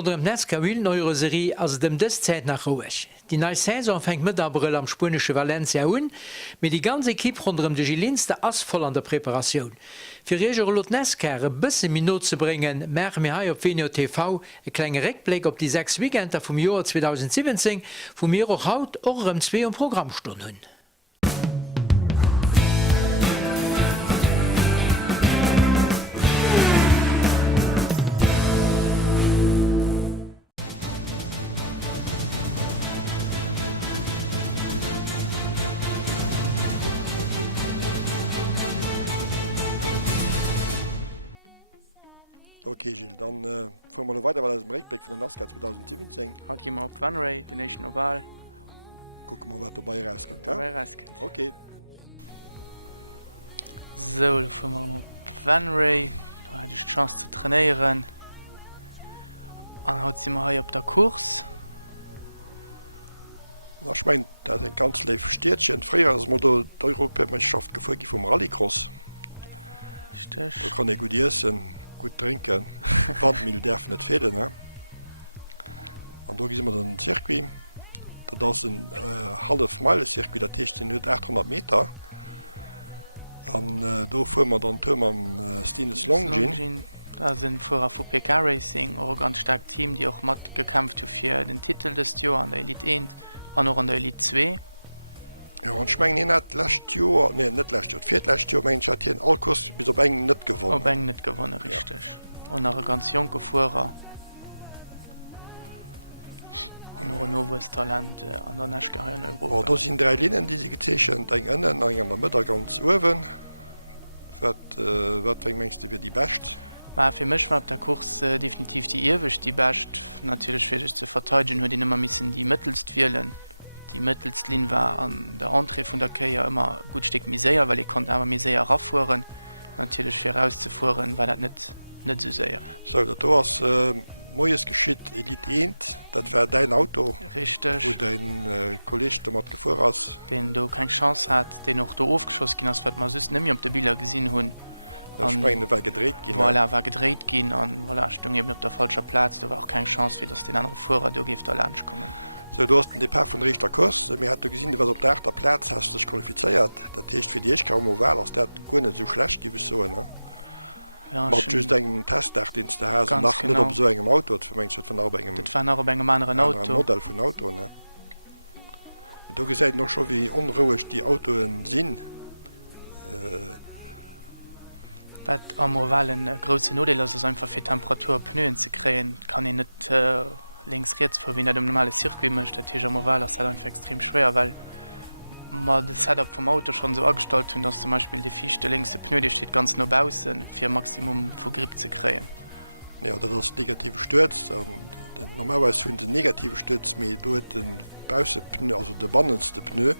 Von dem Nescawil neuere Serie aus dem Deszeit nach Ruech. Die neue Saison fängt mit April am spanische Valencia an, mit die ganze Equipe rund um die Gilins der ass voll an der Präparation. Für Reger Lot Nescar ein bisschen Minuten zu bringen, merken wir hier auf Venio TV einen kleinen Rückblick auf die 6 Weekender vom Jahr 2017, wo wir auch heute auch um 2 Programmstunden haben. Okay, Gilles, dann fahren wir noch weiter, weil das im Rückblick von der NASCAR 2017. Heute gehen wir auf Van Ray, die nächste Oval. Gucken wir, was dabei rauskommt. Dabei rauskommt. Okay. So, da fahren wir auf Van Ray. Da hatte ich die Chance zu trainieren. Und heute sind wir hier auf der Kurs. Ja, ich meine, das ist ein ganz liebes Städtchen. Früher ist mir da die Europameisterschaft gefolgt vom Rallycross. Richtig. Da kann ich gut essen, gut trinken. Wandmehl darf nicht fehlen. Ne? Und da sind wir dann ein Circuit. Das ist ein half-Meile-Circuit, das ist nicht 800 Meter. Und da fahren wir dann am Stines Longines. Da sind vorher von PK Racing auch ein ganz starkes Team, die auch mit gekämpft haben für den Titel des Jahres an der Elite 1 und auch an der Elite 2. Ja, und ich meine, nicht letztes Jahr, nee, nicht letztes Jahr, viertes Jahr, ich hatte hier in Alkurs bis auf einen nicht gewonnen. Auf einen nicht gewonnen, richtig. Ja. Und auch ein ganz junger Fahrer. Und auch ein neues Talent an der Naschke in Europa. Oh, da sind 3 Linien, die sie gezeichnet, eine innen, eine an der Mitte, ganz oben. Was meinst du, wie die beste? Für mich war auf der Kurs definitiv die ewig die beste. Natürlich für dich zu verteidigen, die immer müssen die mittelst wählen. Die Mittelslinie war an der Entrée von der Käier immer gut Stück Misere, weil ich konnte aber Misere rauffahren. Natürlich für rauszufahren war das nicht so sehr. So, das war neues geschieht Elite 1, das war dein Auto. Richtig. Wo dein Kollege damit gefahren ist. Den du keine Chance hat, den noch da aufgeschossen hast, was man sonst nicht mehr auf der Bilder gesehen haben. Ich meine, war gedreht gehen. Voilà, war gedreht gehen und voilà, ich stand eben auf der falschen Platz, da war auch keine Chance, für dass den anderen Fahrer da auf der Lunch kommen. So, du hast den Depart von Richter Kurs. Mir hat gesehen, was auf der 8. Platz hast dich qualifiziert. Das heißt für dich kaum Oval, das gar nicht so schlecht gewesen so, ne? Ja, aber just einen Testdienst der hast nach genau. Nicht auf so einem Auto, für mich von einem. Das war noch auf einem anderen Auto. Modell von Auto, ne? Du gesagt noch schon, wie unruhig die Autos sind. Was am Oval ein großer Notdeel ist, ist einfach für Temperatur Pneuen zu kriegen. Kann ich nicht links rechts vor wie dem normale Circuit möchte. Das am Oval ist halt einfach extrem schwer, weil man das Setup vom Auto schon so angestaltet hat, dass zum Beispiel die fichte linkste Pneu, die steht ganz noch außen, für Maximum von Grip zu kriegen. Ja, das ist negative Sturz. Normalerweise haben sie negative Sturz, aber dort den Pneu, also der bandendste Pneu,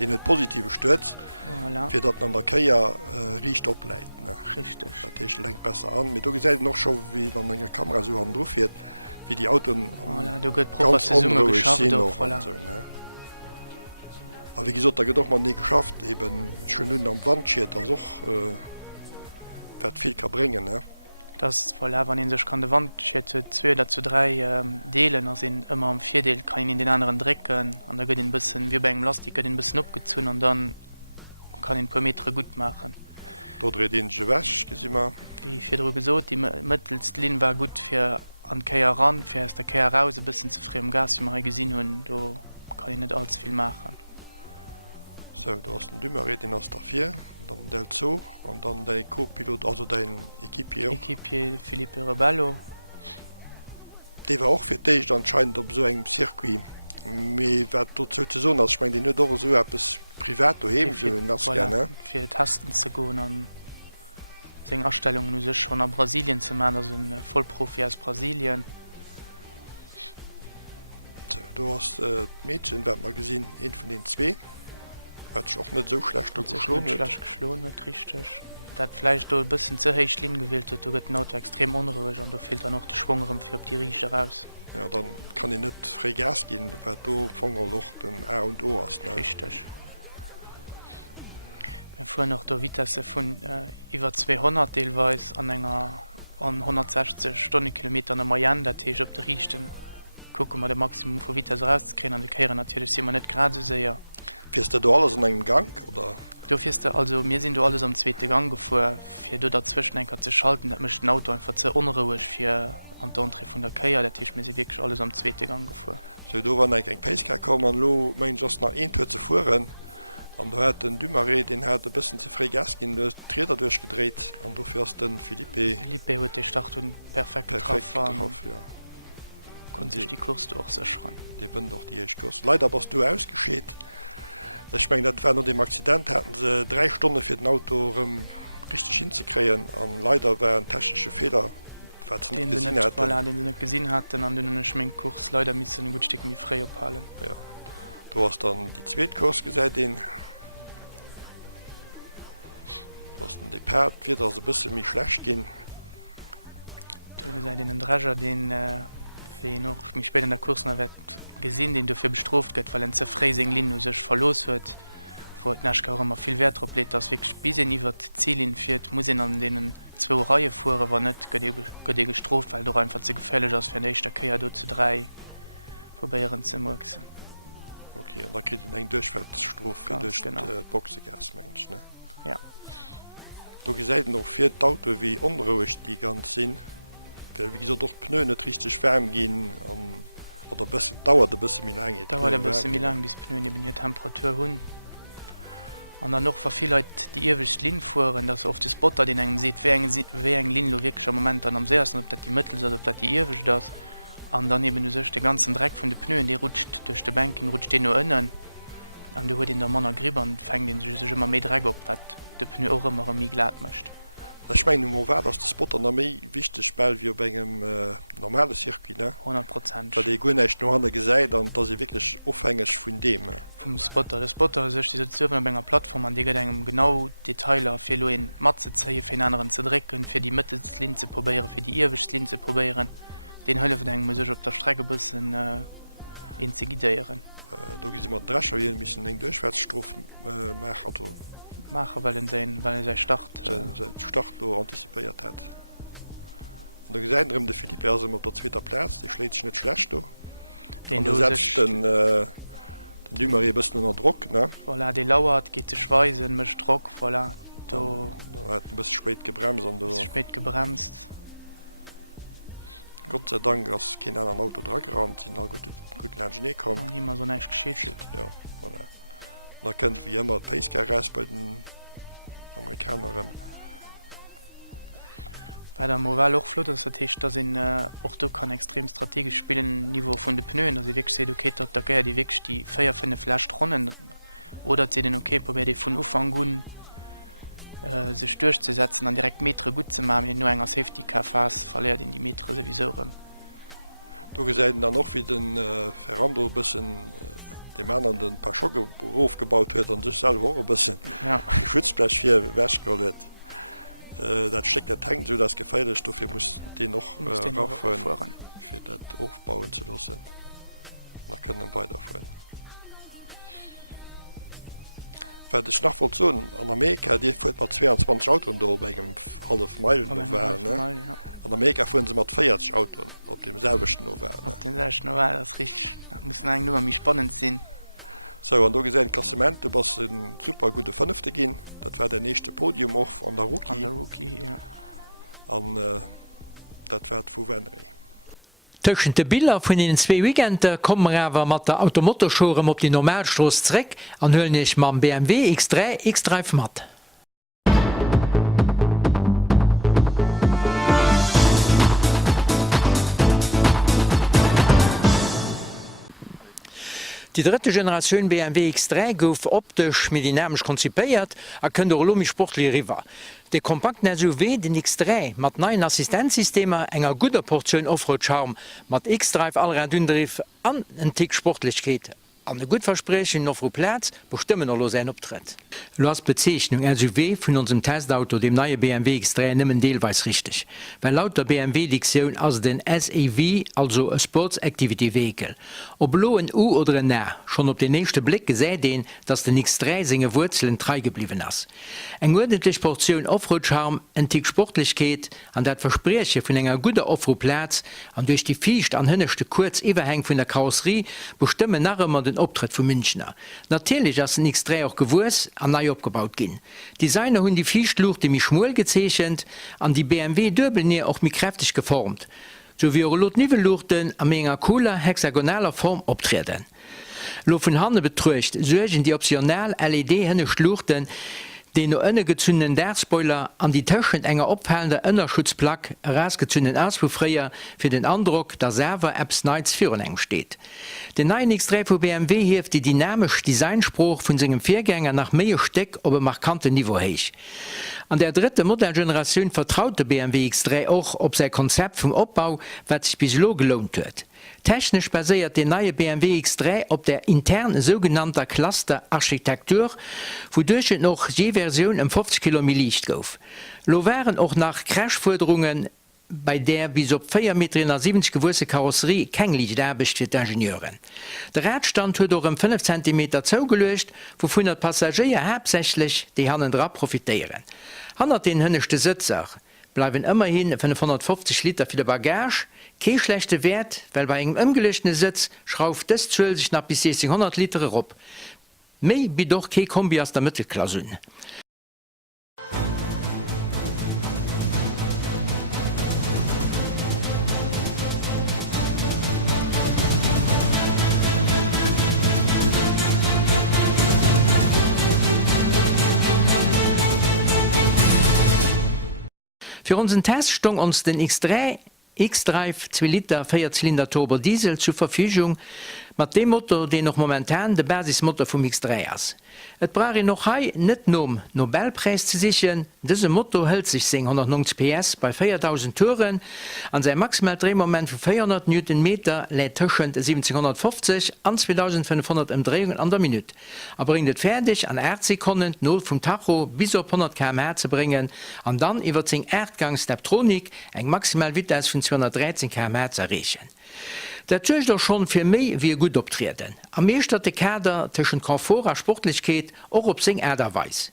den hat positive Sturz, voilà. Für das an der Käier riecht ableitet. Ne? Richtig. Das lenkt besser an. Aber du gesagt noch schon, wie dann eine Kamera so drauf wird, wie die Autos voilà, du geht ganz unruhig sind voilà. So, ne? Aber wie gesagt, da geht doch mal nicht geschafft, eben schon nun am Wand steht, das auch wird viel kann bringen. Ne? Das voilà, wenn sich kann die Wand steht 2 oder 3 Delen, also immer am 4 Deel kann ich in den anderen drücken und da geht ein bisschen, wie bei einem Plastik, geht ein bisschen abgezogen und dann kann ich ein paar Meter gut machen. Da dreht den Gewäsch, gesehen wir. Wie viel gesagt, die mittelste Linie war gut für an Käier ran, für aus der Käier raus, ein bisschen zu früh im Gas, wie wir gesehen haben, da kann ich nicht allzu viel machen. So, du hast einen Dümmer, den hast du dafür, dann der Zoo und dann dein Co-Pilot, also dein Equipier. Equipier Felipe Rebello. Der war auch für dich anscheinend auf so einem Circuit. Mir wird dazu zu sagen, dass ich meine, nicht auch so etwas privat daheim so in NASCAR, ne? Für Tasten zu gehen und seine Ausstellungen sich schon nach Brasilien zu machen, also ein Vollprofi aus Brasilien. So, du hast Mädchen, wird mal gesehen, einen von den 2. Hat sich auch nicht so schlecht geschlagen. Richtig. Das vielleicht ein bisschen zu hoch Linie gewählt hat, da geht das Auto extrem unruhig und da fehlt dann noch der Schwung für die Rieche raus. Ja, dann kann ich nicht frei Gas gehen, weil du von der Luft ein A und O hast. Ne? Richtig. Wir fuhren noch der Vitesse von über 200 teilweise an einer an 160 Stundenkilometer am Mayan, dat Tech op der Richten gucken wir de Maximum vu Vitas rauskriegen an de Keieren natürlich si man net grad so sehr. Fährst du alles in einem Gang oder? Du fährst also mir sind du alles am zweite Gang gefu fir du dazwischen enker ze schalten, dat mischt ein Auto einfach ze unruhig fir an d'Entrée von der Keier, der Tisch mir sie wirklich alles am zweite Gang gefu. So du war eng Pacecar kommen lo mein just nach een zu fuhren an du hat den Dumaré den hat ein bisschen zu frei Gas gin du Träder durchgedreht an du fährst den Philippe huet de Start hun perfekt drauf, ja. Kon sich die Kurs durch se schreien. Die bin doch die Kurs. Leider warst du ausgeschéet. Ich mein, dat wenn dem Accident hatten se 3 Stunden fir den Auto richtig hinzukriegen an leider war ein technische Fehler den gesinn hat an den Schminkkurs leider miss gutstecken wie frei ophalen. Ja. Du hast dann die Zweitkurs gesagt den du hast den Depart wird also bisschen mich schlecht gehen. Du gesagt den Drager den wie noch mich später in der Kursen wird gesinn den du fir bestroft gëtt, weil en ze Freising Lin sech verlos huet wo Naschka immer viel Wert op lädt das bis iwwer Zielin fir muss an denen 2 Reihe fuhre war net gët gestroft, weil du einfach ze gefälleg ass fir neichtter Keier du zu 3 probieren ze musen. Okay, und da kriegt ihn eng Durchfahrtsstrofe durch Boxegasmensch ne? Ja. Du gesagt noch 4 Auto wie unruhig die ganz sinn wie so doch pneu net richtig wärm gehen oder dauert bis mir lang lang bis pneu hier Temperatur hun an dann noch verviel die ewig Lin fuhren das auf die Spotter den engem sieht wer eng Lin wirklich moment an am sehrsten ob dat die Mittel oder dat die ewig das an daneben du sech den ganzen Dreck von de pneuen die rutscht durch de Banking rutscht den nur ënnen an du huet in der Manner Gribern fäng den sich immer mé dreck op dat de pneu auch immer mi glatt mcht. Ich meine war dass der Spotter na méi wichtig Spiel wie engem normale Circuit ne 100%. Die go nicht nur an der gesäit an dat sie wirklich aufhängig vun dem vom Spotter der Spotter sech enger Plattform an die engem genau Detailer fir en Matze zeie fir anderen ze drecken fir die Mittellin ze probieren fir die Iwechtlin ze probieren den Hëlle vu muss sech op der Strecke bussen inzegidéieren. Du gi immer Drescher miss eng Durchwärtsstrof mache weil se start antizipiert hat. Der ge de Philippe op der zweiter Platz, die schlägt net schlecht du den Dummer bëssen der Druck ne voilà, die lauert geht ze schweisen mech Druck voilà. bis spät gebremst spät gebremst. Gott sei Dank ass kind an Auto dragerrand sind gut Ingenieur kom immer so neich geschéet. Ja, voilà. Da könnt wie immer Pacecar bei den Amerikanern. Bei der Moval auch flott das sind auch du kann extrem strategisch spielen Niveau von de Pneuen also weg se okay dat der die weg die 4 Flasch tronnen oder se den okay probier die von Ufang gun se durchzusetzen an direkt Metre gut zu machen nur enger Safety Car fast verleert in die Metre sowieso. Du gesäiten dann noch wie den Ferrando bisschen de Mann an den paar Schockeruf gebaut huet an sech selber bisschen Schutzblech fir wäschgolet dat steckt der tank so das gefeide Stoffe muss den noch fir dat aufbauen zu lassen da können weiterfuhren fertig nach so an Amerika die fu mat 22 Auto do begem half Meilen an Amerika fuhren sie mat 40 Auto op dem selbechten muss eng nur mich spannend sinn. So an du gesinn Klassement du was een super gute Vernünfte gin, dat war der nächste Podium auch an der Rookie an dat werd vu Wenry. Tschen de Bilder vun den 2 Weekender kommen awer mat der Automotorshowroom op die Normalstrossreck an hëllnech mam BMW X3 X3 mat. Die dritte Generation BMW X3 gouf optisch mit dynamisch konzipéiert a kën der lomi sportli River. De kompakten SUV den X3 mat neuen Assistenzsystemer enger guter Portion Offroad-Charm mat X-Drive allra Dündriff an en Tick Sportlichkeit an de gut versprechen noch vu Platz bestimmen lo sein optritt. Lo als Bezeichnung SUV vun unserem Testauto dem neue BMW X3 nimmen deelweis richtig, weil laut der BMW-Diktion als den SAV, also a Sports Activity Vehicle. Ob lo ein U oder ein N, schon op den nächsten Blick gesät den, dass den X3 singe Wurzeln trei geblieben ass. Eng ordentlich Portion Offroad-Charme, entik Sportlichkeit, an dat Verspreche vun enger guter Offroad-Platz, an durch die Ficht an hënnechte kurz Iwerhäng vun der Karosserie bestimmen nach immer den Optritt vu Münchner. Natürlich ass den X3 auch gewus an neu opgebaut ginn. Designer hunn die Fichtluch de mi schmuul gezeechent, an die BMW-Döbelnie auch mi kräftig geformt. So wie Lot Nivelluchten a enger cooler hexagonaler Form optreten. Lo vun Hanne betrucht sugen die optional LED-hënne Schluchten, den no ënne gezünden Derspoiler an die Tëschen enger ophellende ënnerschutzplack rasgezünden Ausfuréier fir den Andruck der Server-Apps Nights Führen eng steht. Den neuen X3 vu BMW hieft die dynamisch Designspruch vun segem Viergänger nach méier Steck op e markante Niveau heich. An der dritte Modellgeneration vertraute BMW X3 auch op sein Konzept vom Opbau, wat sich bis lo gelohnt huet. Technisch basiert der neue BMW X3 op der internen sogenannter Clusterarchitektur, wodurch es noch je Version 50 km liegt gouf. Lo waren auch nach Crashforderungen bei der bis op 4,70 Meter gewusse Karosserie keng Licht erbecht fir d'Ingenieuren. Der Radstand huet um 5 cm zougelöscht, wovon der Passagier hauptsächlich die Hannen dra profitieren. Hanner den hënnechte Sitzer bleiben immerhin 550 Liter für die Bagage, kein schlechter Wert, weil bei einem umgelegten Sitz schraubt das 12 sich nach bis 1600 Liter herab. Mehr wie doch kein Kombi aus der Mittelklasse. Für unseren Test stung uns den X3 X-Drive 2 Liter 4-Zylinder Turbo Diesel zur Verfügung, mit dem Motor, den noch momentan der Basismotor vom X3 ist. Et brauche noch hei nicht nur Nobelpreis zu sichern, dieser Motor hält sich 190 PS bei 4000 Touren, an sein maximaler Drehmoment von 400 Newtonmeter lädt zwischen 1750 und 2500 Umdrehungen an der Minute. Er bringt es fertig, an 8 Sekunden 0 vom Tacho bis auf 100 km/h zu bringen und dann über den Erdgangs-Steptronik eine maximale Vitesse von 213 km/h zu erreichen. Dat tøcht doch schon fir méi wie gut optreten. Am meescht de Kader tschen Komfort a Sportlichkeit och op seng Äderweis.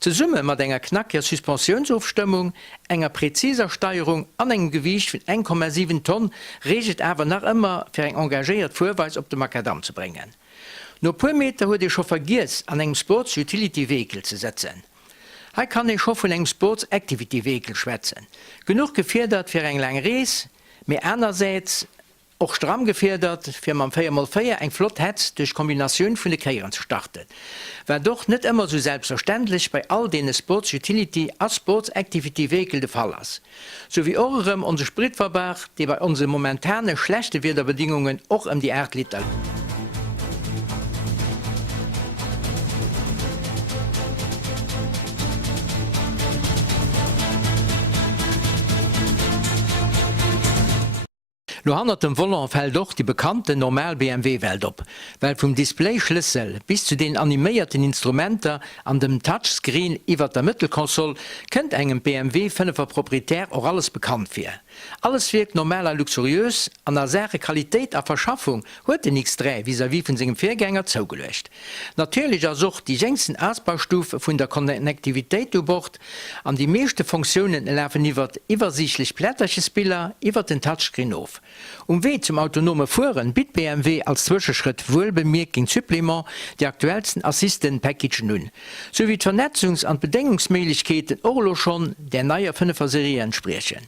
Ze Summe mat enger knackiger Suspensionsaufstimmung, enger präziser Steuerung an engem Gewicht vun 1,7 Tonnen reget awer nach immer fir eng engagéiert Vorweis op de Makadam zu bringen. No puer Meter huet ich schon vergiss an engem Sports Utility Vehicle zu setzen. He kann ich schon vun engem Sports Activity Vehicle schwätzen. Genug gefährdet fir eng lang Rees, mir einerseits auch stramm gefährdet, für man 4x4 eng Flott hetz durch Kombination von den Karrieren zu starten. War doch nicht immer so selbstverständlich bei all den Sports Utility als Sports Activity Vehicle der Fall ist. So wie eurem unser Spritverbrauch, die bei unseren momentanen schlechten Wetterbedingungen auch die Erdliter. Lo hannert dem Volant fällt doch die bekannte normal BMW-Welt op, weil vom Displayschlüssel bis zu den animierten Instrumenten an dem Touchscreen iwwer der Mittelkonsole könnt engem BMW 5er proprietär auch alles bekannt werden. Alles wirkt normaler luxuriös, an der sehr Qualität a Verschaffung huet den X3 vis-à-vis von segem Vorgänger zougelöscht. Natürlich sucht die jüngsten Ausbaustufe von der Konnektivität u Bord, an die meisten Funktionen laufen iwwer übersichtlich Blätterchenspieler iwwer den Touchscreen auf. Weh zum autonome Fuhren bietet BMW als Zwischenschritt wohlbemerkt gegen Supplement die aktuellsten Assistant-Package nun, sowie Vernetzungs- und Bedingungsmöglichkeiten auch schon der neuen 5er-Serie entsprechen.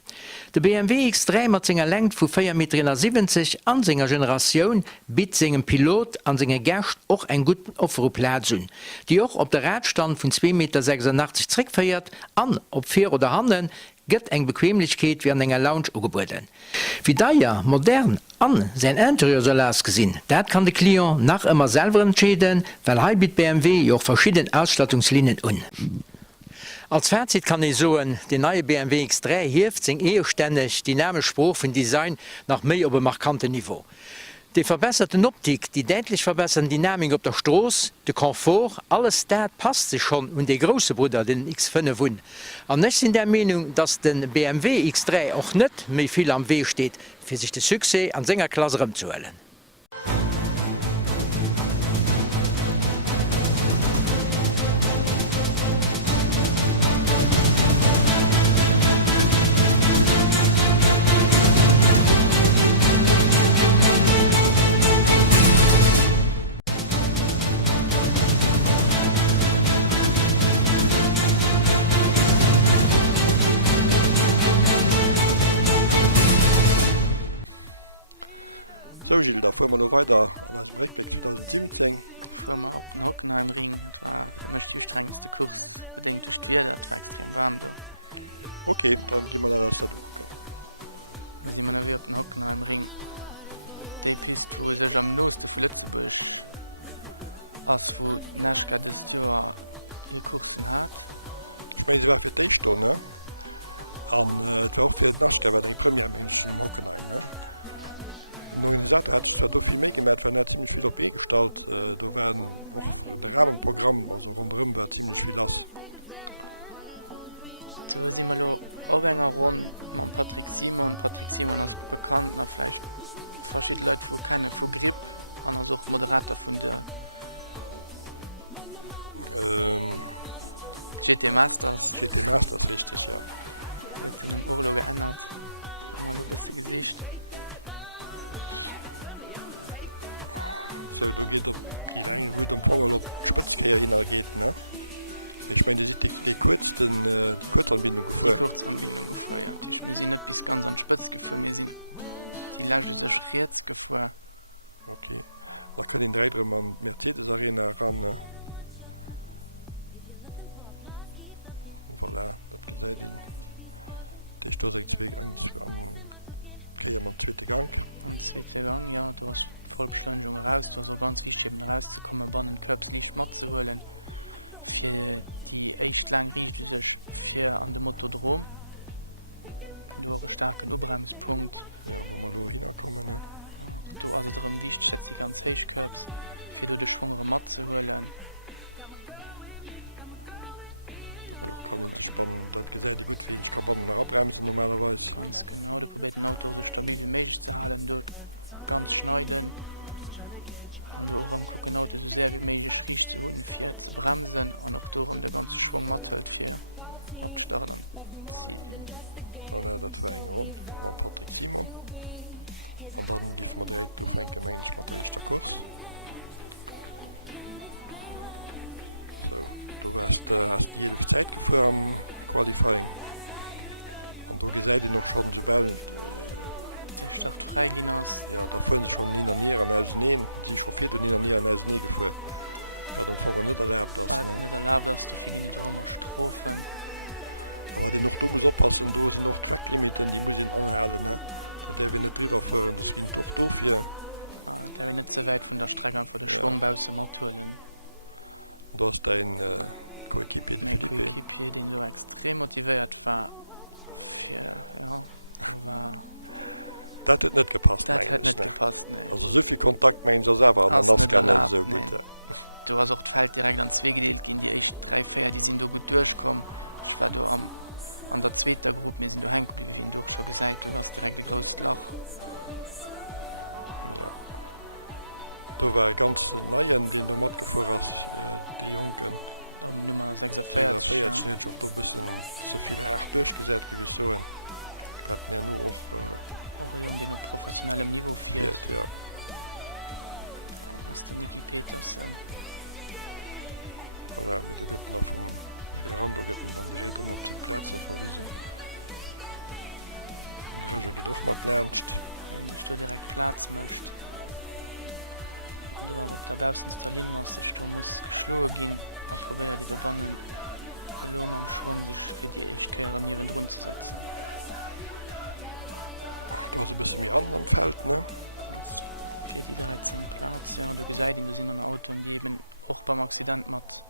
Der BMW X3 mit seiner Länge von 4,70 Meter an seiner Generation bietet seinem Pilot an seiner Gäste auch einen guten Offroad-Platz, die auch auf der Radstand von 2,86 Meter zurückfährt, an ob Vier oder Handen, gëtt eng Bequemlichkeit wie an enger Lounge ugeboten. Wie daier modern an sein Interieur soll ausgesinn, dat kann de Klient nach immer selber entscheiden, weil he bietet BMW joch verschiedene Ausstattungslinien un. Als Fazit kann ich sagen, der neue BMW X3 hilft seg eeständig dynamisch Spruch von Design nach méi op e markante Niveau. Die verbesserten Optik, die deutlich verbessern Dynamik op der Stroß, de Komfort, alles dat passt sich schon und de große Bruder den X5 wun. An nicht in der Meinung, dass den BMW X3 auch net méi viel am Weg steht, für sich de Suse an Sängerklasse rumzuhellen. So Gilles, da fuhr man noch weiter an einem Rückblick 2017. Fuhr mal op den Hockenheimring, das war für mich die strengste Kurs, bedingt durch die Wetter, das war extrem warm da. Okay, dann gehen wir da das da durch. Da sind wir wie auf den Hockenheimring. Die Piste, wo sich am Nosten von Lützeburg als wo Naschka das Jahr ihr Kursen hat. Ich meine, sie war für die Stunde, ne? Und es war auch für die Naschka, weil die Premiere Menschen im Hockenheim, ne? Der Organisator hat zwar doch viel mehr gemerkt, weil er ziemlich viel auf gestaltet. Da werden auch das Rahmenprogramm, also rundherum, war ziemlich viel los. Da sind wir auch enger rund mit Patrick Simon. Patrick Simon ist bekannt, na vielleicht verschiedene Leute, die kennen, von Grip, und er ist auch Moderator von der GT Masters. GT Masters, richtig, ja. Wird in dem Urlaub geändert. Mal ein bisschen Gesicht. So, da geht die Länge, wo der Pongel auf die Spitzkeier hingeht, ne? Ich meine, die sind die Kurzanbindung Die gefahren. Kurzanbindung gefahren, ja. Wir sind nicht bis ganz an die Spitze gefahren, wir sind die Lage sich jetzt gefahren. Okay. Da kann den Dreidrem an Mercedes Arena ran, ne? Voilà, das gesagt ihn. Der Stoßweg am zweiten Gang. Am zweiten Gang, ja, du hast Vollbeschleunigung raus, du hast auch ganz wichtig, eben rauszukommen, Bahnen Körbslicht matt zu holen. Für die echt lang riecht du sich für an dem Motodrom. Du hast einen starken Oberbremspunkt. Ja, wo wir da hinkommen, ne? Du also darum wichtig, dass die ganz heiß Körbs, für du den schwungere matt zu holen. Da kann sich spannen, das gesagt, die gut wie ich kann Bahnen abbremsen normalerweise. Ganz genau, du probierst ein Auto so stabil wie möglich zu halten, dort ganz schneiden. Und auch am gucken Auto so sehr wie möglich riecht zu holen, für zu bremsen und auch darum der ganze Schwung matt hält für abgestarrt und Ziel. Und das war eine Runde mit Patrick Simon. Und dann gibt man direkt auf einen gemeinsamen mit der ersten Kurs. So, du hast jede Zeit gefahren am Qualifying. Und da gesagt noch schon, sobald Der Start freigehen hast. ja, da fahren sie schon nie an Nieren als Nähen. Sie chauffiert und nie an Nieren als Nähe gefahren. Weil dann vorher nicht erlaubt das. Weil Ne? nicht erlaubt hast, du fängst nicht immer Strophen. Aber die noch da muss aufpassen, da sind noch Tracklimiten, die muss ich anhalten. Ne? Da darf ich nicht drüber fahren, das geht doch doof hier. Der will nicht so weit von der Strecke von der Ja. Schwungbause matt holen. Und da ist dein Koequipier, der Mein Philippe. Koequipier, den du extrem motiviert war, für, ja, war, Das hat nicht gepasst. das hat eigentlich, nicht ne? gepasst, ne. Also so viel Kontakt mit uns selber, Hast dann das nicht gar nicht erlaubt, so nee. gut. Ja. Du hast auch das Feld direkt an zwei gedeelt gehen, die echt 3 Feier, die sind da gut durchgekommen. Ich war da an der zweiten Gruppe, wir sind da hängen geblieben, wie du schon gesagt, du hast direkt ein großes Loch. Ja. Da war ganz neuen, den du mitgefahren hast, die Jungen. Da Nummer Der 46. Feiert Ja. nicht auch da ein bisschen zu viel hart durchgesetzt, wie wir so. Wir hatten ja nur auch Auch ein Junge, der auf professionellem Niveau fährt. Fiat, ja. Das ist der Niki Petersen. Voilà, mit der Götten vom Veranda Götten dann direkt auf die Plätze verwiesen. Und Roger geht auch mal lernst. Wenn du direkt Platz möchtest. Und du auf der Baus installieren musst, du musst geschlagen gehen und probieren die Verbanden verloren am Schwung, sich für die Echkehr am Neben rund zu setzen. Du hast ein bisschen mehr an am Feld, ne? Das für die 13 Platz. Ja, du gesagt, du sind an Autos, die eben auch beim Accident mit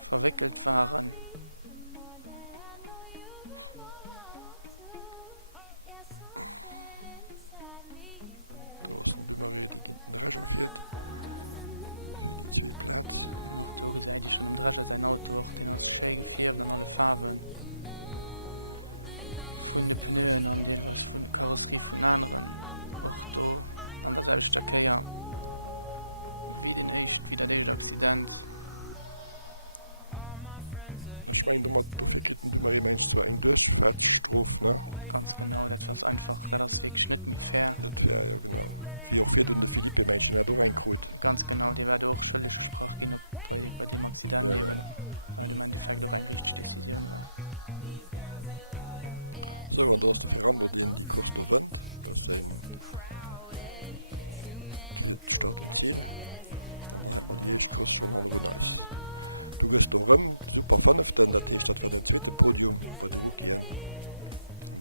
verwickelt waren. Du hast Serie die gin den Drescher fährt für die zweet Platz. noch do gesäit ich schon dem Drescher sein Auto och den ass sché gefirft an alle Farben vun de Pneuen an deel was vun Karosserie vun anderen och do an der selbe Stakeier wie den echt wie der déich Accident. Ich mein, dafür kriegen du mal mensch zu eng Durchfahrtsstrof ne Ganz genau, dat was einfach dat das weg schnitt mi fair. dat wär ja genau wie auch fir du de Philippe Menschen do einkrut Ganz genau, die war doch schëllesche Sprach gin bei dem Accident Ja, eben, weil du mein Defekt doch eng richtig Decision war. so an du hast der Ferrando den die Kurs derwend das sein Start und Ziel und da hat man die Kurs schon an nice. Du gehst darum super 5 dat dat war dein zweite Podium bei der Rookie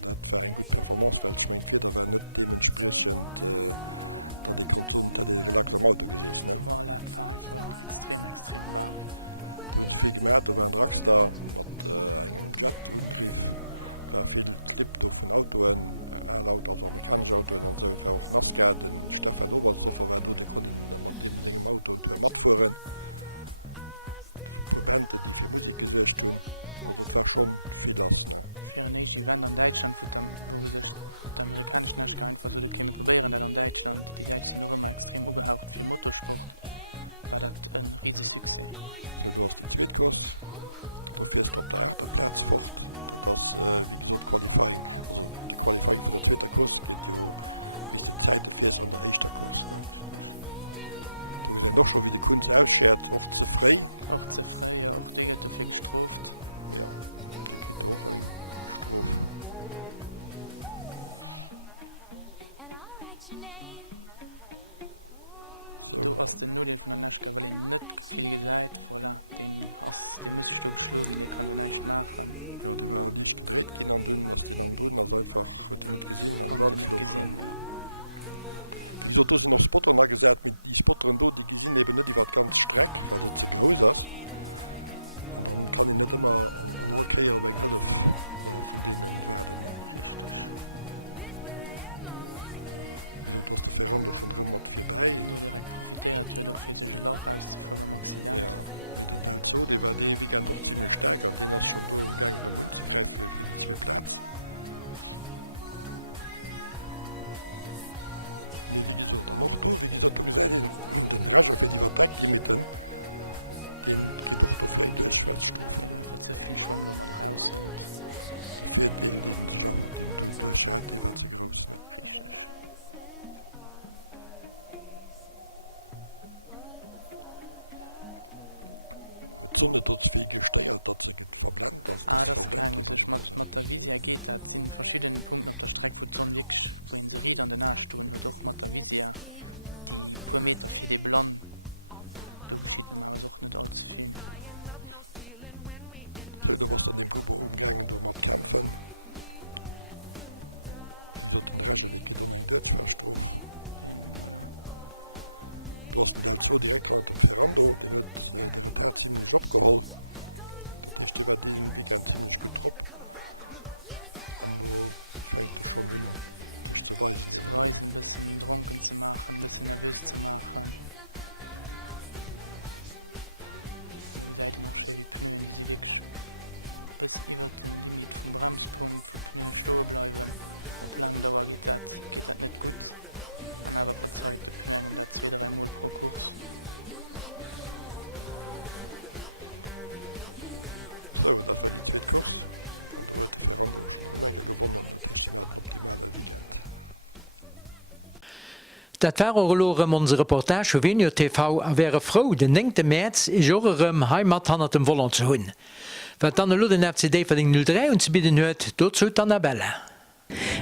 dat war ein gut Performance weil ich mein Vierter war net dementsprechend dat die Kanton hat relax am Auto gesessen ne Voilà, das war einfach extrem warm. du hast viel gemerkt da war ein Dragstar mat engem Jet unrief war viel Clip do von Autoen laut als amerikanische Autoen an so war auch Nascar den Stefan Oberstoffer war du de kon mat dem segem Auto und mat fuhren Bände die fir Musik gesecht hun also war schon viel lass ne Für ein Event an Deutschland wo gesagt der amerikanische Naschka einfach so käme probieren dann an Deutschland die Deutsch sind noch immer extrem ugehaucht für Motorsport war dat ein riese Suse. so du hast die Zweitkurs du fährst op der erster Platz fort das wie gesagt Qualifying also der Qualifying für der zweite Kurs geht jo wie de Zeit fährst an der erster Kurs ne? Du gesehen noch schon wie die Kunst ausschert auch zu frei Auch zu frei ja auch der dafür gestroft. ja der geht auch ein Strof so, Du hast den Nudel von der Naschka weil net viel gesagt voilà, den muss du geschlagen der kann du nicht machen. ja der war nicht gedreht gehen an dünnen was den an dünnen also einfach heute nicht gesehen an Konnte nicht Landflug, gesehen, ja. Wie gesagt, da sind noch Spotter na gesagt mit die Spotteren do die gesinn eben net die wat ganz streck weil dat ze groß ass und dann kann ich net immer an all kreier op eng Hëlf von denen werden ne? Richtig. Wieso du hast der Ferrando schon drin mat fir bei Du direkt profitiert hue doch fir sech Loch aus beim Accident. ja mit den Del so die war de wie doch ziemlich stärker den hast schon do im gang den Mund zu greifen für die zwei Platz. Nee, wie gesagt, noch du wie gesagt du gesagt den Drescher für die Verdrecklimiten den geht doch dafür ein Durchschwärzstufe Den einfach zu viel Schwung da raushält. dafür den Job den du durchschert die war zu groß ne Richtig. mit Sonne dort viel gesteuert dat ze get verblendet Das kann sich mat der Visia geht dat sind verschiedene Punkte auf der Strecke wo Sonne wirklich wohin se Ried an den Nahstuhlen hue doch mat der Visia die pur Meter fir de Blon du geschieht aber auch net allzu viel. so, du warst an dem Gruppe umgangen du mat kämpfen wie den Drescher die geht eng Deutschverstrof Voilà. du hast den Del zo direkt an dem Ferrando den hue der Retar ziemlich Job geholt dat Dichte war den wie ein ziemlich gut trop an du fängt du schon hin dich zu weisen Zu reisen, ein bisschen trunken zu machen, ein bisschen nervös zu machen. Ihr seid noch schön wie Pneuen, die sie wirklich bis über den Limit vom Bremspunkt, wo Pneuen stehen bleiben. Auf lange Dauer geht das nicht gut. Und aber verzeiht die Pneuen da 2-3 Mal pro Kurs. So, dat war die zweet Kurs an der heute Ferrando schon Menge gewonnen, dat ist den optimale Weekend. Dat warlorem onze Reportage Venio TV a wäre froh den 9. März is Jorem Heimat han dem Wollen ze hunn. Wat dann lo den FCD verding 03 und ze bieden huet, dort zu Annabelle.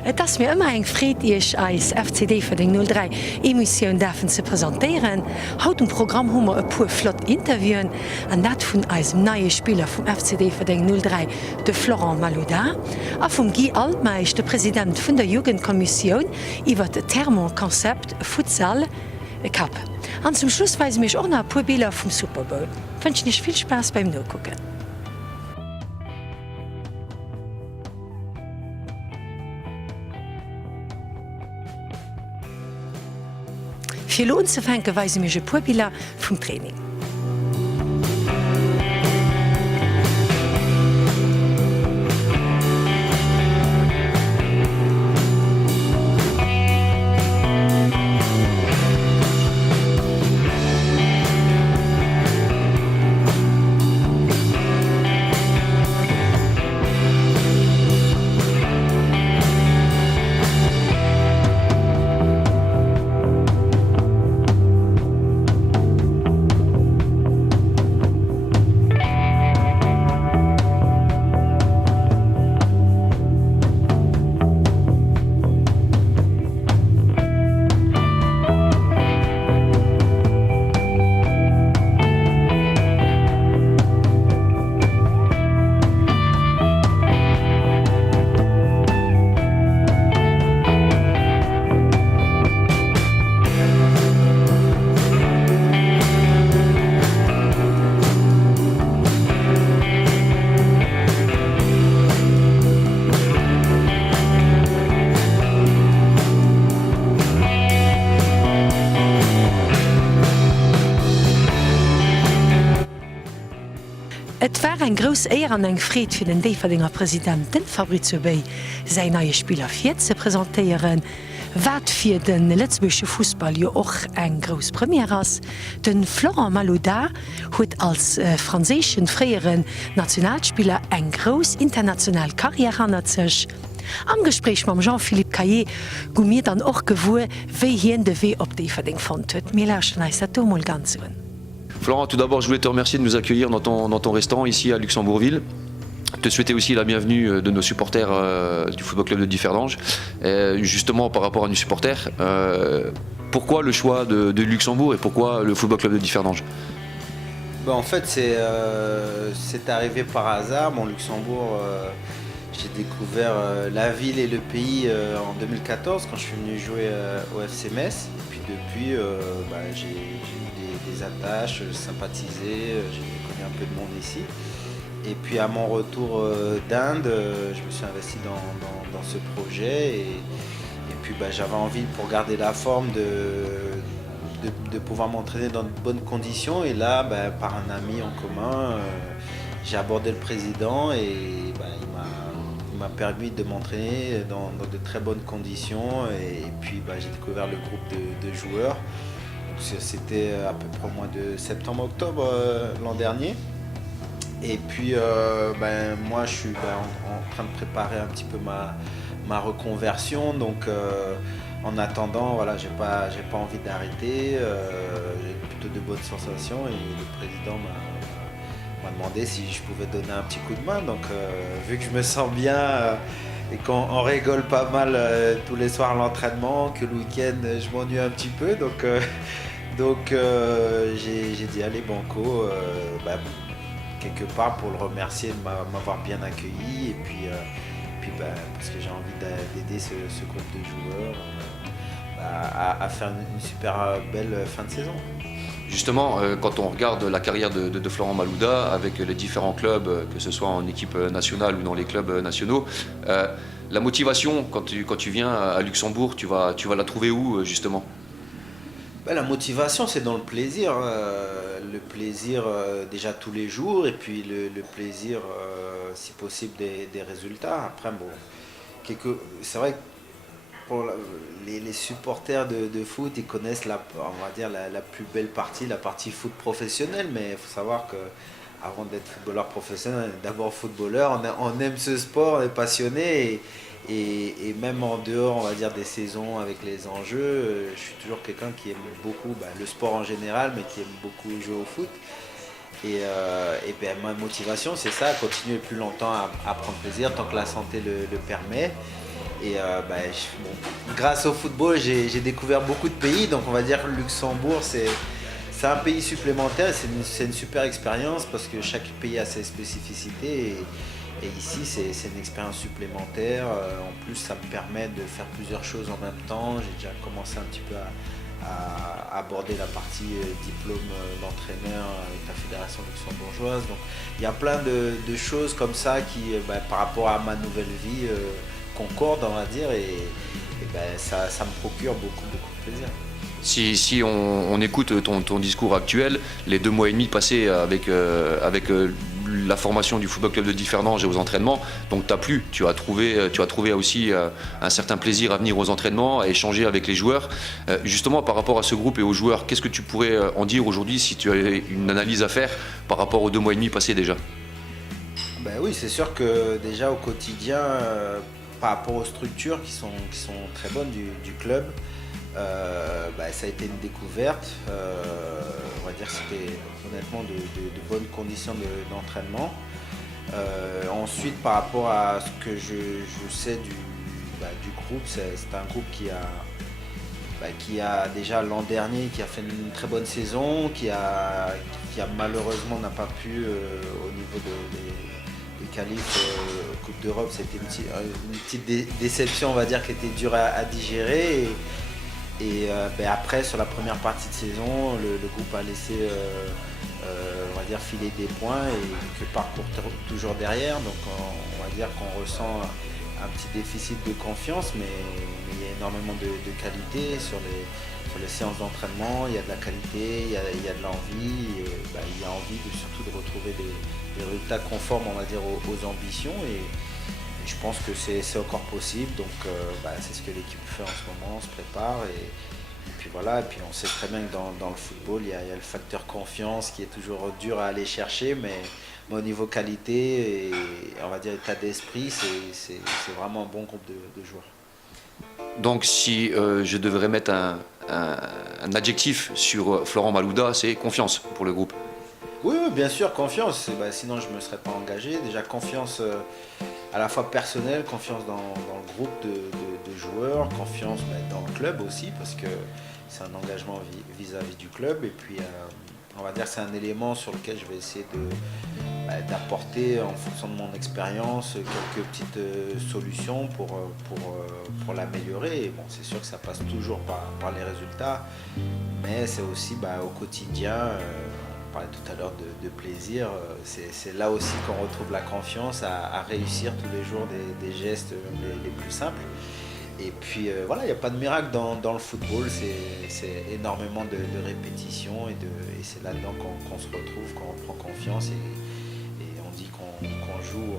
Et ass mir ëmmer eng Friedich als FCD für den 03 Emissionioun dafen ze präsentieren. Haut dem Programm hummer e puer Flott interviewen an dat vun als neue Spieler vum FCD für den 03 de Florent Malouda, a vum Guy Altmeich, de Präsident vun der Jugendkommission iwwer de Thermokonzept Futsal Cup. An zum Schluss weise michch auch nach puer Bilder vum Superbowl. Wënsch nicht viel Spaß beim Nokucken. Fi lo unzefänke weise mir je puerbilder vum Training. Et war en gros Eier an eng Fried fir den Deferdinger Präsident den Fabrizio Bey sei neue Spieler 4 ze präsentéieren, wat fir den letzbesche Fußball jo och eng gros Premier ass. Den Florent Malouda huet als franzéschen fréieren Nationalspieler eng gros international Karriere annner sech. Am Gespräch mam Jean-Philippe Caillé go mir dann och gewuer, wéi hien de wee op Deferding von huet. Mir lauschten eis dat Tomol ganz zuen. Florent, tout d'abord, je voulais te remercier de nous accueillir dans ton restaurant ici à Luxembourgville. Te souhaiter aussi la bienvenue de nos supporters du Football Club de Differdange. Justement, par rapport à nos supporters, pourquoi le choix de Luxembourg et pourquoi le Football Club de Differdange? En fait, c'est arrivé par hasard. Bon, Luxembourg, j'ai découvert la ville et le pays en 2014 quand je suis venu jouer au FC Metz. Et puis depuis, j'ai des attaches, sympathisé, j'ai connu un peu de monde ici. Et puis à mon retour d'Inde, je me suis investi dans ce projet et puis j'avais envie, pour garder la forme, de pouvoir m'entraîner dans de bonnes conditions. Et là, par un ami en commun, j'ai abordé le président et il m'a permis de m'entraîner dans de très bonnes conditions. Et puis j'ai découvert le groupe de joueurs. C'était à peu près au mois de septembre-octobre l'an dernier. Et puis moi je suis en train de préparer un petit peu ma reconversion. Donc en attendant, voilà, j'ai pas envie d'arrêter. J'ai plutôt de bonnes sensations et le président m'a demandé si je pouvais donner un petit coup de main. Donc vu que je me sens bien et qu'on rigole pas mal tous les soirs à l'entraînement, que le week-end je m'ennuie un petit peu, donc j'ai dit allez banco, quelque part pour le remercier de m'avoir bien accueilli et puis parce que j'ai envie d'aider ce groupe de joueurs à faire une super belle fin de saison. Justement, quand on regarde la carrière de Florent Malouda avec les différents clubs, que ce soit en équipe nationale ou dans les clubs nationaux, la motivation quand tu viens à Luxembourg, tu vas la trouver où justement? La motivation, c'est dans le plaisir. Le plaisir déjà tous les jours et puis le plaisir, si possible, des résultats. Après, c'est vrai que pour les supporters de foot, ils connaissent la plus belle partie, la partie foot professionnel, mais il faut savoir qu'avant d'être footballeur professionnel, on est d'abord footballeur, on aime ce sport, on est passionné et même en dehors, on va dire, des saisons avec les enjeux, je suis toujours quelqu'un qui aime beaucoup le sport en général, mais qui aime beaucoup jouer au foot. Et ma motivation, c'est ça, continuer le plus longtemps à prendre plaisir tant que la santé le permet. Et grâce au football, j'ai découvert beaucoup de pays, donc on va dire que Luxembourg, c'est un pays supplémentaire, c'est une super expérience parce que chaque pays a ses spécificités. Et ici, c'est une expérience supplémentaire. En plus, ça me permet de faire plusieurs choses en même temps. J'ai déjà commencé un petit peu à aborder la partie diplôme d'entraîneur avec la fédération luxembourgeoise. Donc, il y a plein de choses comme ça qui, par rapport à ma nouvelle vie, concordent, on va dire. Et ça me procure beaucoup de plaisir. Si on écoute ton discours actuel, les 2 mois et demi passés avec la formation du Football Club de Differdange et aux entraînements, donc t'as plu, tu as trouvé aussi un certain plaisir à venir aux entraînements, à échanger avec les joueurs. Justement, par rapport à ce groupe et aux joueurs, qu'est-ce que tu pourrais en dire aujourd'hui si tu avais une analyse à faire par rapport aux 2 mois et demi passés déjà? Ben oui, c'est sûr que déjà au quotidien, par rapport aux structures qui sont très bonnes du club, ça a été une découverte. On va dire que c'était honnêtement de bonnes conditions d'entraînement. Ensuite, par rapport à ce que je sais du groupe, c'est un groupe qui a déjà l'an dernier qui a fait une très bonne saison, qui a malheureusement n'a pas pu au niveau des qualifs Coupe d'Europe. C'était une petite déception, on va dire, qui était dure à digérer. Et après, sur la première partie de saison, le groupe a laissé on va dire filer des points et que parcourt toujours derrière. Donc on va dire qu'on ressent un petit déficit de confiance, mais il y a énormément de qualité sur les séances d'entraînement. Il y a de la qualité, il y a de l'envie. Il y a envie surtout de retrouver des résultats conformes, on va dire, aux ambitions. Et je pense que c'est encore possible, donc c'est ce que l'équipe fait en ce moment, on se prépare et puis voilà. Et puis on sait très bien que dans le football, il y a le facteur confiance qui est toujours dur à aller chercher, mais au niveau qualité et on va dire état d'esprit, c'est vraiment un bon groupe de joueurs. Donc si je devrais mettre un adjectif sur Florent Malouda, c'est confiance pour le groupe. Oui, bien sûr, confiance. Sinon, je ne me serais pas engagé. Déjà, confiance à la fois personnelle, confiance dans le groupe de joueurs, confiance dans le club aussi, parce que c'est un engagement vis-à-vis du club. Et puis, on va dire que c'est un élément sur lequel je vais essayer d'apporter, en fonction de mon expérience, quelques petites solutions pour l'améliorer. Et bon, c'est sûr que ça passe toujours par les résultats, mais c'est aussi au quotidien. On parlait tout à l'heure de plaisir, c'est là aussi qu'on retrouve la confiance à réussir tous les jours des gestes les plus simples. Et puis il n'y a pas de miracle dans le football, c'est énormément de répétitions et c'est là-dedans qu'on se retrouve, qu'on reprend confiance et on dit qu'on joue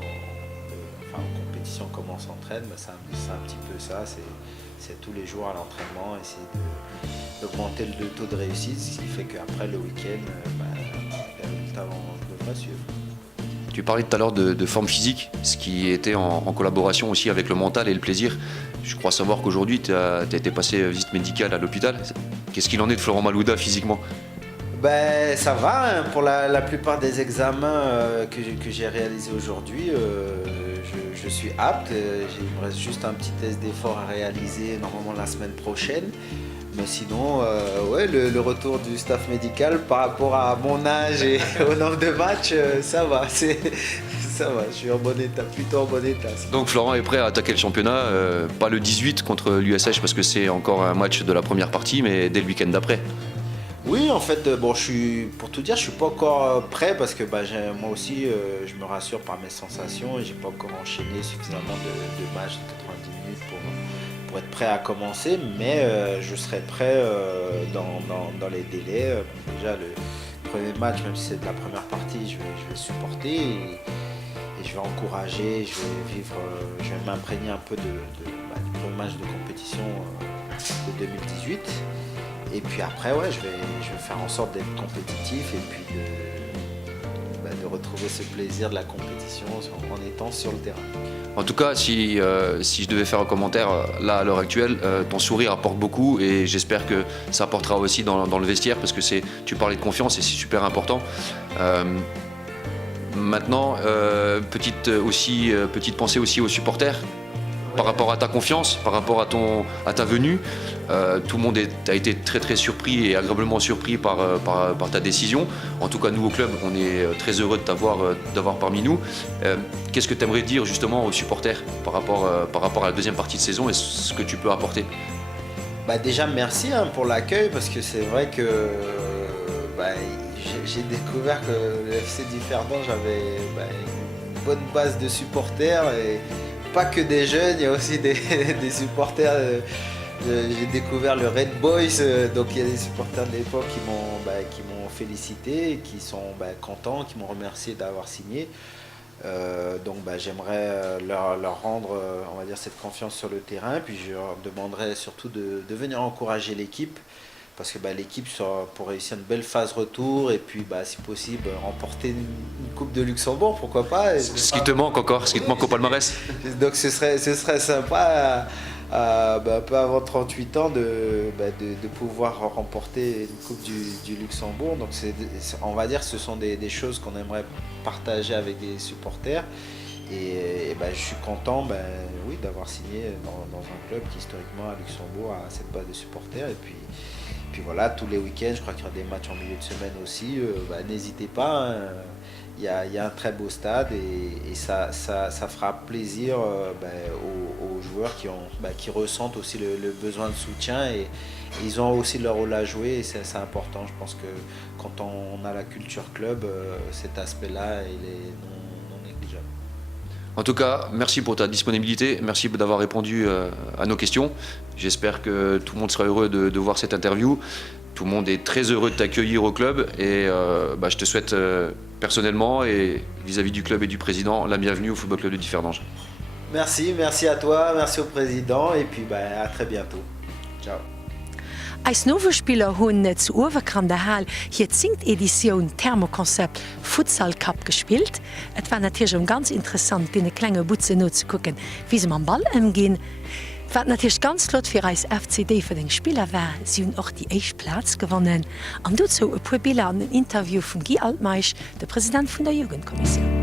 en compétition comme on s'entraîne. C'est un petit peu ça, c'est tous les jours à l'entraînement, essayer d'augmenter le taux de réussite, ce qui fait qu'après le week-end, les résultats devraient suivre. Tu parlais tout à l'heure de forme physique, ce qui était en collaboration aussi avec le mental et le plaisir. Je crois savoir qu'aujourd'hui, tu as été passé visite médicale à l'hôpital. Qu'est-ce qu'il en est de Florent Malouda physiquement ? Ça va, hein. Pour la plupart des examens que j'ai réalisés aujourd'hui, je suis apte. Il me reste juste un petit test d'effort à réaliser normalement la semaine prochaine. Mais sinon, le retour du staff médical par rapport à mon âge et au nombre de matchs, ça va. Ça va, je suis en bon état, plutôt en bon état. Donc Florent est prêt à attaquer le championnat, pas le 18 contre l'USH parce que c'est encore un match de la première partie, mais dès le week-end d'après. Oui, en fait, pour tout dire, je suis pas encore prêt parce que moi aussi, je me rassure par mes sensations et j'ai pas encore enchaîné suffisamment de matchs de 90 minutes pour être prêt à commencer, mais je serai prêt dans les délais. Déjà, le premier match, même si c'est de la première partie, je vais le supporter et je vais encourager, je vais m'imprégner un peu du premier match de compétition de 2018. Et puis après, je vais faire en sorte d'être compétitif et puis de retrouver ce plaisir de la compétition en étant sur le terrain. En tout cas, si je devais faire un commentaire, là, à l'heure actuelle, ton sourire apporte beaucoup et j'espère que ça apportera aussi dans le vestiaire parce que tu parlais de confiance et c'est super important. Maintenant, petite pensée aussi aux supporters. Par rapport à ta confiance, par rapport à ta venue, tout le monde a été très très surpris et agréablement surpris par ta décision. En tout cas, nous au club, on est très heureux de d'avoir parmi nous. Qu'est-ce que tu aimerais dire justement aux supporters par rapport à la deuxième partie de saison et ce que tu peux apporter ? Déjà merci pour l'accueil parce que c'est vrai que j'ai découvert que le FC Differdange avait une bonne base de supporters et pas que des jeunes, il y a aussi des supporters J'ai découvert le Red Boys, donc il y a des supporters de l'époque qui m'ont félicité, qui sont contents, qui m'ont remercié d'avoir signé. Donc j'aimerais leur rendre on va dire cette confiance sur le terrain, puis je leur demanderai surtout de venir encourager l'équipe, parce que l'équipe pour réussir une belle phase retour et puis si possible remporter une coupe de Luxembourg, pourquoi pas. Ce qui te manque encore, ce qui te manque au palmarès. Donc ce serait sympa peu avant 38 ans de pouvoir remporter une coupe du Luxembourg. Donc on va dire ce sont des choses qu'on aimerait partager avec des supporters. Et je suis content oui, d'avoir signé dans un club qui historiquement à Luxembourg a cette base de supporters. Et puis voilà, tous les week-ends, je crois qu'il y aura des matchs en milieu de semaine aussi. N'hésitez pas, hein. Il y a un très beau stade et ça fera plaisir aux joueurs qui ressentent aussi le besoin de soutien et ils ont aussi leur rôle à jouer et c'est important. Je pense que quand on a la culture club, cet aspect-là il est non négligeable. En tout cas, merci pour ta disponibilité, merci d'avoir répondu à nos questions. J'espère que tout le monde sera heureux de voir cette interview. Tout le monde est très heureux de t'accueillir au club et je te souhaite personnellement et vis-à-vis du club et du président la bienvenue au Football Club de Differdange. Merci à toi, merci au président et puis à très bientôt. Ciao. Als Novespieler hunn zu Uwerkram der Hal hier zingt Edition Thermokonzept Futsal Cup gespielt. Et war natürlich ganz interessant, de klenge Butze no zu gucken, wie se man Ball gin. Wat natürlich ganz flott fir als FCD für den Spieler war, sie hun auch die Eichplatz gewonnen. An dazu e pu Bilder an ein Interview von Guy Altmeich, der Präsident von der Jugendkommission.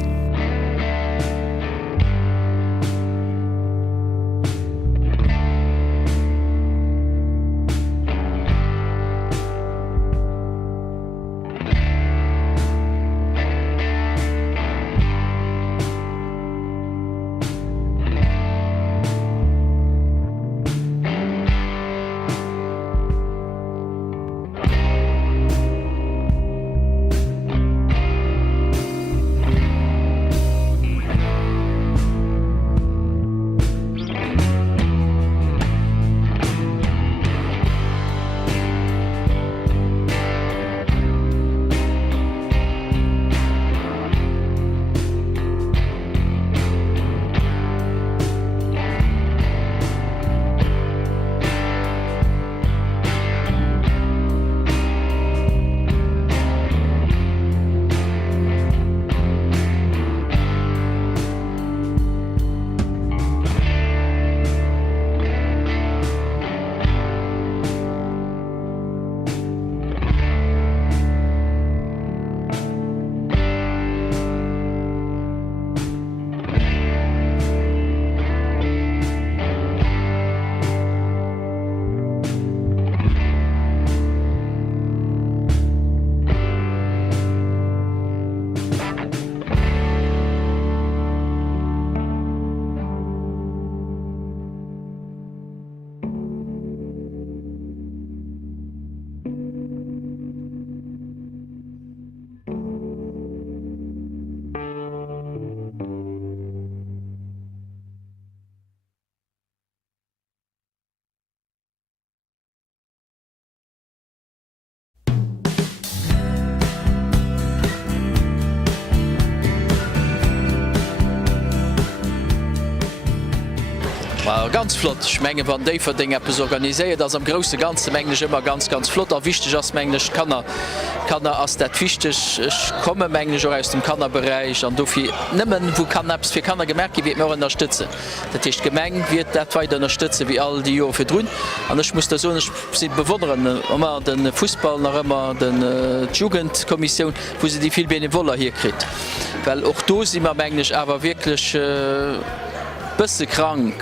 Ganz flott Menge van Dafer Dinge organisiert, dats am grosse ganze Mengeg immer ganz flott a wichtig ass Mengeg Kanner ass dat wichtig komme Mengeg aus dem Kannerbereich an dofi nimmen wo Kannaps fir Kanner gemerk wie immer unterstütze. Dat Techt Gemeng wird dat weiter unterstütze wie all die Jo fir drun. Anch muss der so bewonderen immer den Fußball nach immer den Jugendkommission, wo se die viel Benevoller hier krit. Well och do immer Mengeg awer wirklich bësse krank,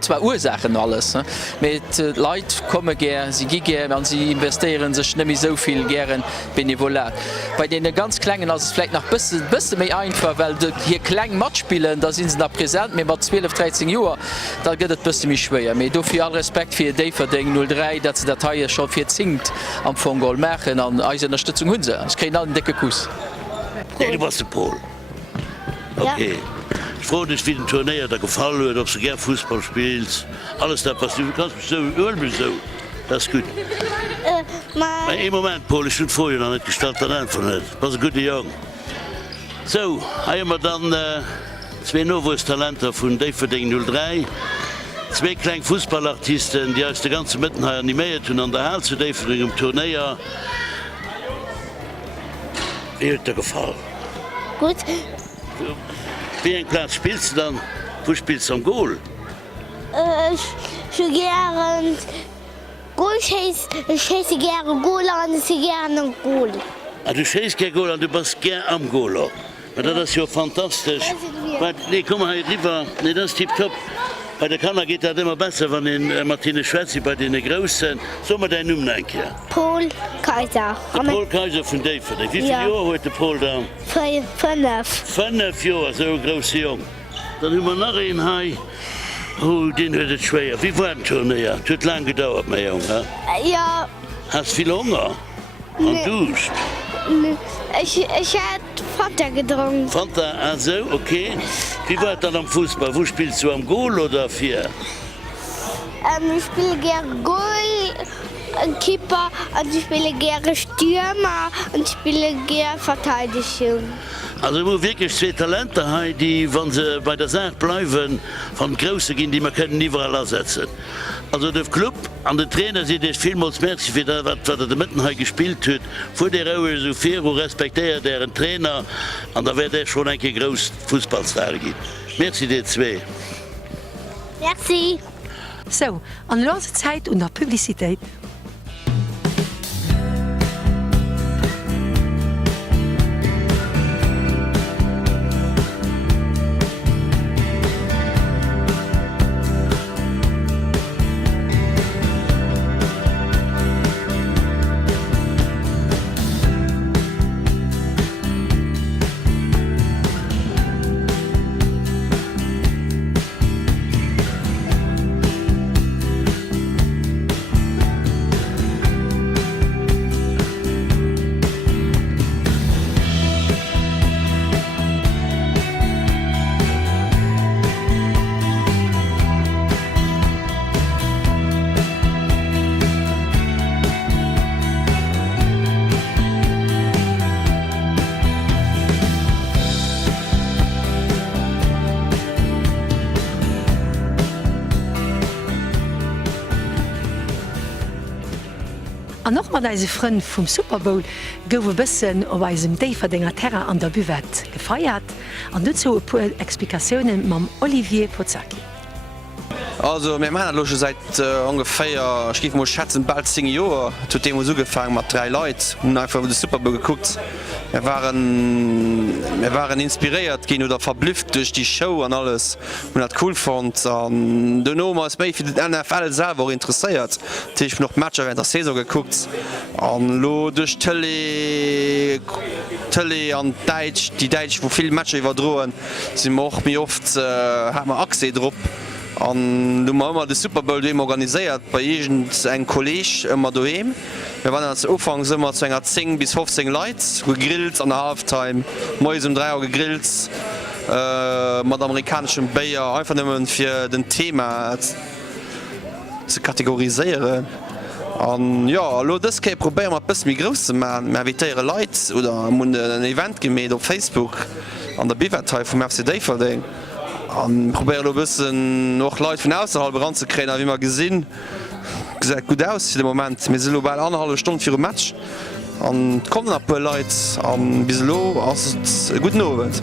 zwar Ursachen alles. Mit Leiit komme ger, sie gige an sie investieren sech nemmi soviel gern benevolat. Bei den ganz klengen as vielleicht nach bësse méi einfach, weil hier kleng Matspielen, da sind sie da präsent mit 12-13 Joer, da gëtt et bësse mich schwéier. Me do fir all Respekt fir Daverding 03, dat ze Dateiie schon fir zingt am vu Gold Mächen an Eisenunterstützung hunse. Ich kre all den decke Kuss. Ja, du warst Pol. Okay. Ja. froh dich wie den Tourneier der gefallen wird, ob du gern Fußball spielst. Alles da passiert. Du kannst mich so üben, so. Das ist gut. Im Moment, Paul, ich bin vorher noch nicht gestaltet einfach nicht. Was ein guter Junge. So, haben wir dann zwei neues Talente von Dave 03. Zwei kleine Fußballartisten, die aus der ganzen Mittenheim animiert und an der Hand zu Dave im Tourneier. Wie hat dir gefallen? Gut. Wie ein Platz spielst du dann? Wo spielst du am Goal? Ich gerne Goal, ich schieße gerne Goal und ich gerne Goal. Ah, du schießt gerne Goal und du bist gerne am Goal. Das ist ja fantastisch. Nee, komm mal rüber. Nee, das ist tipptopp. Bei der Kanner geht das immer besser, wenn in Martine Schwätzi bei den Großen. So mal deinen Namen ein. Paul Kaiser. Paul Kaiser von Dave. Wie viele Jahre hat der Paul da? 5. 5 Jahre, so ein großer Junge. Dann haben wir noch einen hier. Oh, den hat es schwer. Wie war der Turnier? Das hat lange gedauert, mein Junge. Ja. Hast du viel Hunger? Und duscht? Ich hätte Fanta getrunken. Fanta, also, okay. Wie war es dann am Fußball? Wo spielst du, am Goal oder 4? Ich spiele gerne Goal, Keeper, und ich spiele gerne Stürmer und ich spiele gerne Verteidigung. Also wir haben wirklich zwei Talente, die, wenn sie bei der Sache bleiben, von Großen gehen, die man können nie überall ersetzen. Also der Club an den Trainer sieht es vielmals merci für das, was er Mittenheim gespielt hat. Vor der Rolle so viel respektiert deren Trainer und da wird er schon ein großes Fußballstar geben. Merci die zwei. Merci. So, an lose Zeit und der Publizität. An noch mat eise Frënn vum Superbowl gowe bëssen op eisem Déiverdinger Terra an der Buvett gefeiert, an dut zo e puer Explikationen mam Olivier Pozzacki. Also mir meiner Loge seit ungefähr skief mo Schatzen bald 10 Joer zu dem so gefangen mat 3 Leiit und einfach de Superbowl geguckt. Wir waren inspiriert gin oder verblüfft durch die Show an alles und dat cool fand an de No méi fir den NFL selber interessiert. Ich noch Matscher in der Saison geguckt an lo durch Tele an Deitsch, die Deitsch wo viel Matscher iwwer droen sie mocht mir oft ha Ase drop. An du immer de Superbowl dem organisiert bei jegent eng Kolleg immer doem. Wir waren als Ufang simmer zu enger 10 bis 15 Leiit, gegrillt an der Halftime, Moes 3 Uhr gegrillt, mat amerikanischen Bayer einfach nimmen fir den Thema zu kategorisieren. Und ja, lo das kann ich probieren mal bis mir groß zu machen. Wir invitieren Leute oder ein Event gemacht auf Facebook an der Biwetteil vom FC Dave. Und probieren ein bisschen noch Leute von außerhalb ranzukriegen, wie wir gesehen. Sieht gut aus für den Moment. Wir sind bei 1,5 Stunden für ein Match. Und kommen ein paar Leute bis lo, also einen guten Abend.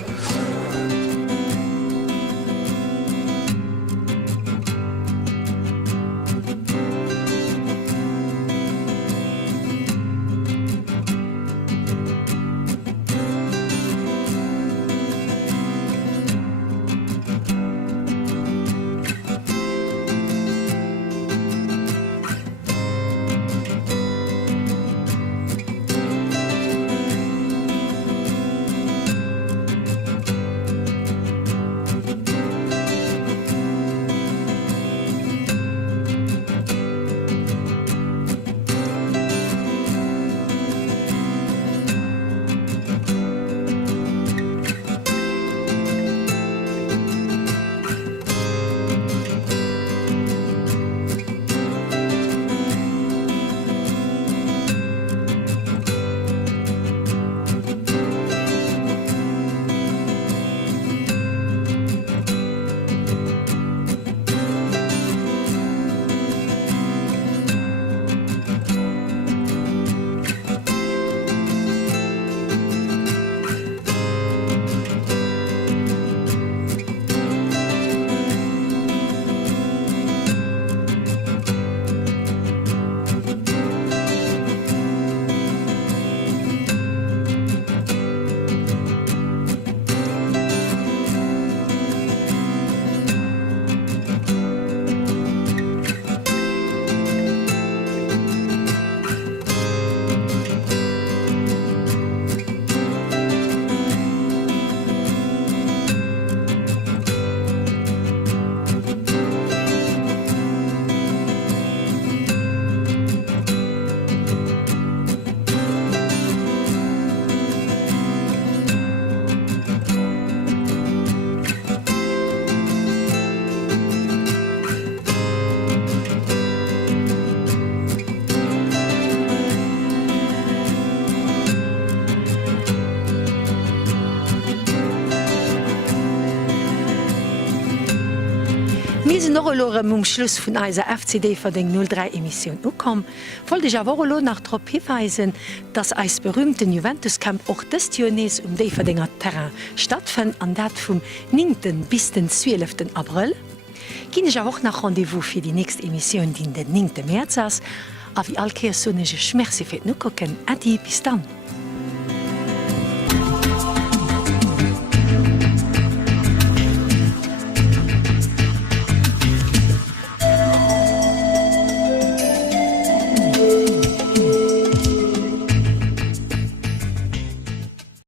um Schluss vun eiser FCD ver den 03 Emission ukom, wollte ich awer lo nach trop hinweisen, dass eis berühmten Juventuscamp och des Journees déi verdinger Terrain stattfind an dat vum 9. bis den 12. April. Gin ich auch nach Rendevous fir die nächste Emission, die den 9. März ass, a wie alkeer sonnege Schmerzifir nu kocken, Adi bis dann.